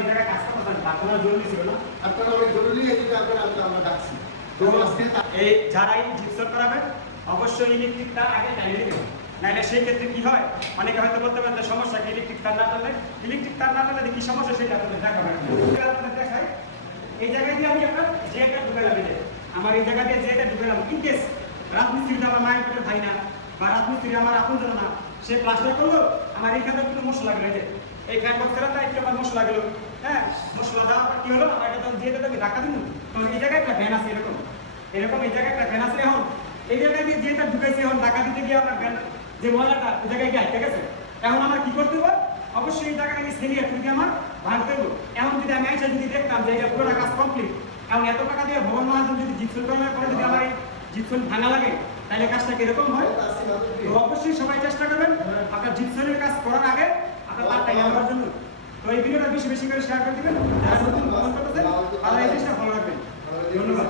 এই জায়গায় কাজ করতে পারেন, আপনারা জরুরি ছিল না? আপনারা অনেক জরুরি, এই জন্য আমরা ডাকছি। তো এই যারা এই জিপসার করাবেন অবশ্যই ইলেকট্রিক তার আগে টাইলে দেবেন, নাহলে সেই ক্ষেত্রে কি হয়, অনেকে হয়তো বলতে পারেন সমস্যা কি ইলেকট্রিক তার না টানলে কি সমস্যা সেটা আপনাদের দেখাবেন। আপনাদের দেখায় এই জায়গায় দিয়ে আমি আপনার যে একটা ঢুকালাম, আমার এই জায়গা দিয়ে যে একটা ঢুকালাম, ইন কেস রাজমিস্ত্রিটা আমার মায়ের পেটের ভাই না বা রাজমিস্ত্রি আমার আপন জন না, সে প্লাস্টার করলো, আমার এইখানে কিন্তু মশলা লাগলো, এই ফ্যান বক্স করার একটু আমার মশলা গেল, হ্যাঁ মশলা দেওয়ার পর কি হলো, আমার এটা তখন দিয়ে আমি ধাক্কা দিব, তখন এই জায়গায় একটা ফ্যান আছে এরকম এই জায়গায় একটা ফ্যান আছে, এখন এই জায়গায় দিয়ে যেটা ঢুকাইছে, এখন ধাক্কা দিতে গিয়ে আমার ফ্যান যে ময়লাটা এই জায়গায় গিয়ে ঠিক আছে, এখন আমার কি করতে হবে, অবশ্যই এই জায়গায় সিনিয়র যদি আমার ভাঙতে হবে। এখন যদি আমি আইসা যদি দেখতাম যে এটা পুরোটা কাজ কমপ্লিট, এখন এত টাকা দিয়ে ভবন মহাজন যদি জিপসন করার পরে যদি আমার এই জিপসন ভাঙা লাগে, তাহলে কাজটা কিরকম হয়। তো অবশ্যই সবাই চেষ্টা করবেন আপনার জিপসনের কাজ করার আগে আপনার পার্টটা নেওয়ার জন্য। তো এই ভিডিওটা বেশি বেশি করে শেয়ার করে দিবেন, যারা নতুন ভবন করতেছেন তারা এই জিনিসটা ভালো রাখবেন। ধন্যবাদ।